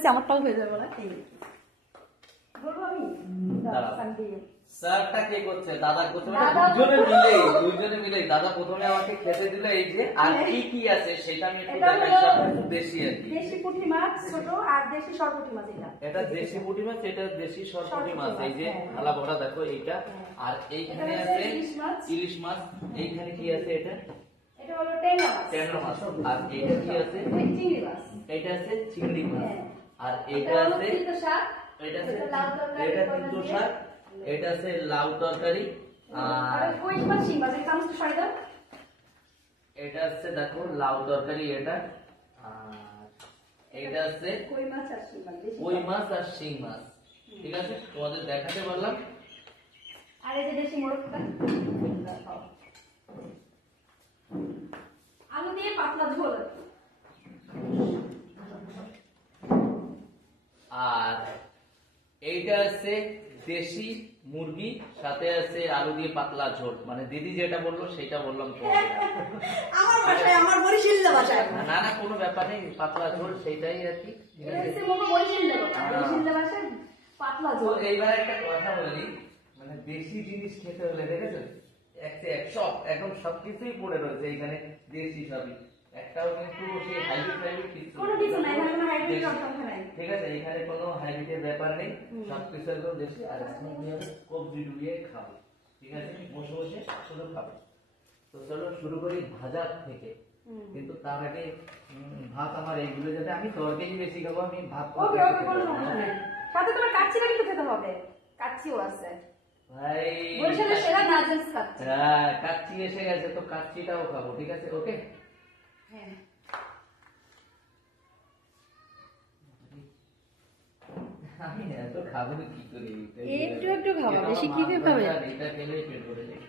বলেছি আমারটাও হয়ে যাবে না। বলবো আমি স্যারটা কে করছে? দাদা করছে। দুইজনে মিলে দাদা প্রথমে আমাকে খেতে দিল এই যে, আর কি কি আছে সেটা আমি একটু দেখাই। সব দেশি আর কি, দেশি পুঁটি মাছ ছোট আর দেশি সরপুঁটি মাছ। এটা দেশি পুঁটি মাছ, এটা দেশি সরপুঁটি মাছ। এই যে থালা ভরা দেখো এইটা। আর এইখানে আছে ইলিশ মাছ। এইখানে কি আছে? এটা হলো ট্যাংরা মাছ। আর এইটা কি আছে? চিংড়ি মাছ। এটা আছে চিংড়ি মাছ। আর এটা আছে শাক। এটা আছে এটা কিন্তু শাক। এটা আছে লাউ তরকারি। আর কই মাছ শিং মাছ একটা মাছ ফয়দা। এটা আছে দেখো লাউ তরকারি এটা। আর এটা আছে কই মাছ আর শিং মাছ। কই মাছ আর শিং মাছ। ঠিক আছে, তোমাদের দেখাতে পারলাম। আর এই যে দেশি মোরগটা খাও। আলু দিয়ে পাতলা ঝোল। আর এইটা আছে দেশি মুরগি, সাথে আছে আলু দিয়ে পাতলা ঝোল। মানে দিদি যেটা বললো সেটা বললাম তো। আমার ভাষায়, আমার বরিশালের ভাষায়। না না, কোনো ব্যাপার নেই, পাতলা ঝোল সেটাই আর কি। বরিশালের ভাষায় পাতলা ঝোল। এইবার একটা কথা বলি, মানে দেশি জিনিস খেতে হলে দেখেছো সব একদম সবকিছুই পড়ে রয়েছে এখানে, দেশি সবই। একটাও কিন্তু সেই হাইব্রিড কোনো কিছু নাই, এখানে কোনো হাইব্রিড সংখ্যা নাই। ঠিক আছে, এখানে কোনো হাইব্রিডের ব্যাপার নেই, সবকিছু একদম দেশি। আর এখন কি হবে, কবজি ডুবিয়ে খাবো। ঠিক আছে, বসে বসে শুধু খাবো। তো চলো শুরু করি ভাজা থেকে। কিন্তু তার আগে ভাত আমার এইগুলো যাতে, আমি তরকারি বেশি খাবো, আমি ভাত সাথে তোমার কাচ্চিটা কিন্তু খেতে হবে। কাচ্চিও আছে ভাই, বরিশালের সেরা নাজেস কাচ্চি। হ্যাঁ, কাচ্চি এসে গেছে, তো কাচ্চিটাও খাবো। ঠিক আছে, ওকে। হ্যাঁ, আমি এত খাবো কি করে? একটু একটু খাবো, বেশি খিদে পাবে। এটা খেলেই পেট ভরে যাবে।